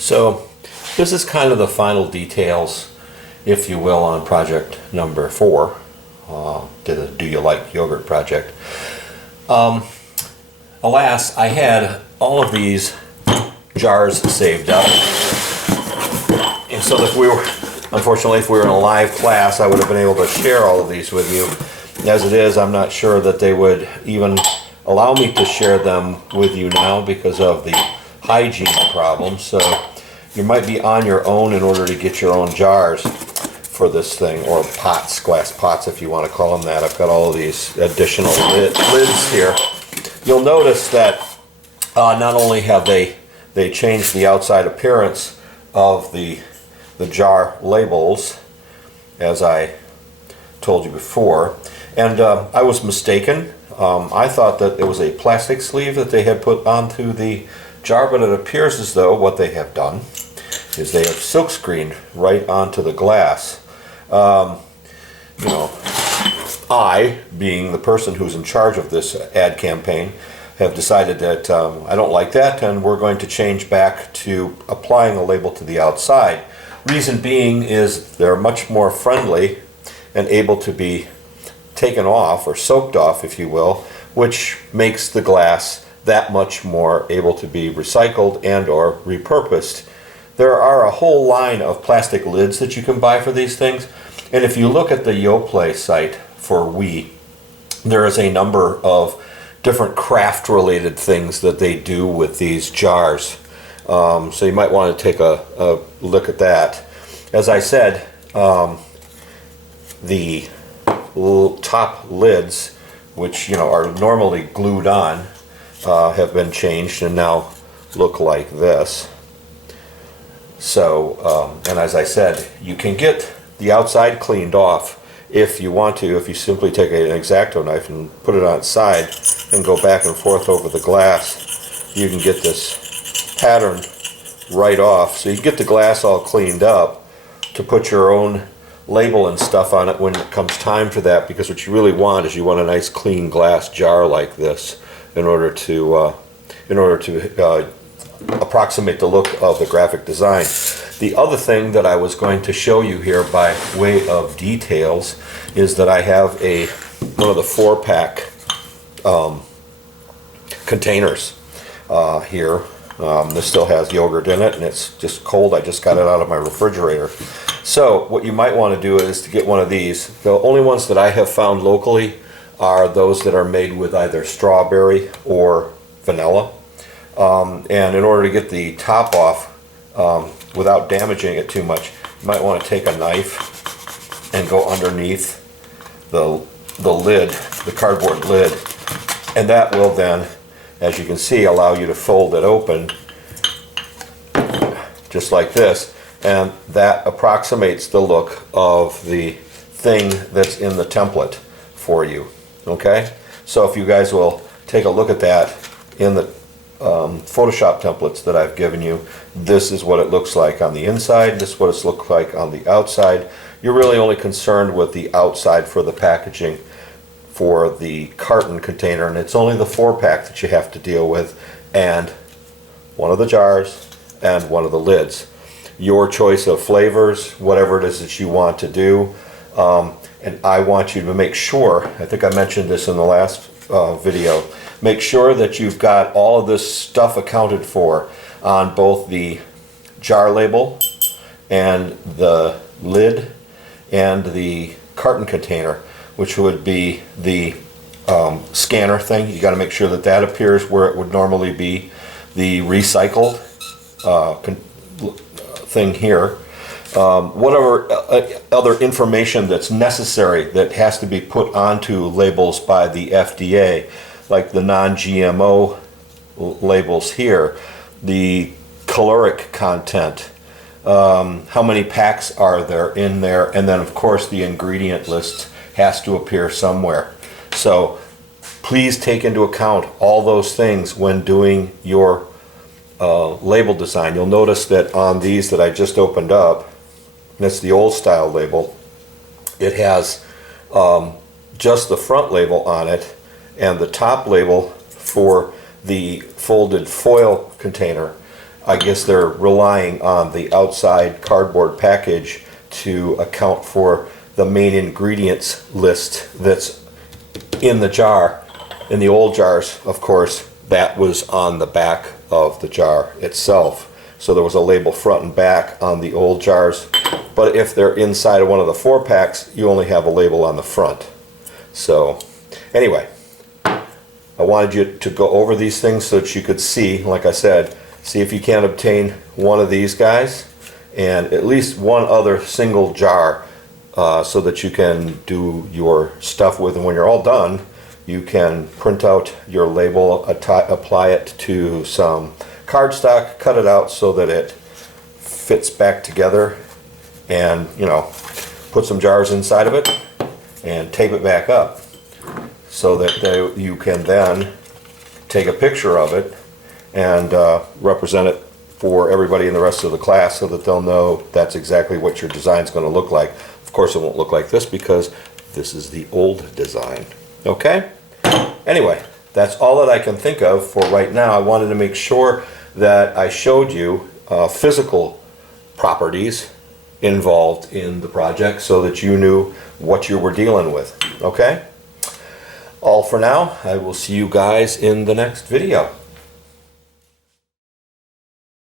So this is kind of the final details, if you will, on project number 4, the Do You Like Yogurt project. Alas, I had all of these jars saved up, and so if we were, unfortunately, if we were in a live class, I would have been able to share all of these with you. As it is, I'm not sure that they would even allow me to share them with you now because of the hygiene problem. So you might be on your own in order to get your own jars for this thing, or pots, glass pots if you want to call them that. I've got all of these additional lids here. You'll notice that not only have they changed the outside appearance of the jar labels, as I told you before, and I was mistaken. I thought that it was a plastic sleeve that they had put onto the jar, but it appears as though what they have done is they have silkscreened right onto the glass. You know, I, being the person who's in charge of this ad campaign, have decided that I don't like that, and we're going to change back to applying a label to the outside. Reason being is they're much more friendly and able to be taken off, or soaked off if you will, which makes the glass that much more able to be recycled and or repurposed. There are a whole line of plastic lids that you can buy for these things, and if you look at the Yoplait site for WE, there is a number of different craft related things that they do with these jars. So you might want to take a look at that. As I said, the top lids, which are normally glued on, have been changed and now look like this. So, and as I said, you can get the outside cleaned off if you want to, if you simply take an X-Acto knife and put it on its side and go back and forth over the glass. You can get this pattern right off. So you can get the glass all cleaned up to put your own label and stuff on it when it comes time for that, because what you really want is you want a nice clean glass jar like this in order to approximate the look of the graphic design. The other thing that I was going to show you here by way of details is that I have one of the 4-pack containers here. This still has yogurt in it and it's just cold. I just got it out of my refrigerator. So what you might want to do is to get one of these. The only ones that I have found locally are those that are made with either strawberry or vanilla. And in order to get the top off without damaging it too much, you might want to take a knife and go underneath the lid, the cardboard lid, and that will then, as you can see, allow you to fold it open just like this, and that approximates the look of the thing that's in the template for you. Okay, so if you guys will take a look at that in the Photoshop templates that I've given you, this is what it looks like on the inside, this is what it's looked like on the outside. You're really only concerned with the outside for the packaging for the carton container, and it's only the 4-pack that you have to deal with, and one of the jars and one of the lids. Your choice of flavors, whatever it is that you want to do, and I want you to make sure, I think I mentioned this in the last video, make sure that you've got all of this stuff accounted for on both the jar label and the lid and the carton container, which would be the scanner thing. You got to make sure that that appears where it would normally be. The recycled thing here. Whatever other information that's necessary that has to be put onto labels by the FDA, like the non-GMO labels here, the caloric content, how many packs are there in there, and then of course the ingredient list has to appear somewhere. So please take into account all those things when doing your label design. You'll notice that on these that I just opened up, that's the old style label, it has just the front label on it, and the top label for the folded foil container I guess they're relying on the outside cardboard package to account for the main ingredients list that's in the jar. In the old jars, of course, that was on the back of the jar itself. So there was a label front and back on the old jars. But if they're inside of one of the 4-packs, you only have a label on the front. So anyway, I wanted you to go over these things so that you could see, like I said, see if you can obtain one of these guys and at least one other single jar so that you can do your stuff with. And when you're all done, you can print out your label, apply it to some cardstock, cut it out so that it fits back together, and put some jars inside of it and tape it back up so that you can then take a picture of it and represent it for everybody in the rest of the class so that they'll know that's exactly what your design is going to look like. Of course, it won't look like this because this is the old design. Okay? Anyway, that's all that I can think of for right now. I wanted to make sure that I showed you physical properties involved in the project so that you knew what you were dealing with. Okay? All for now. I will see you guys in the next video.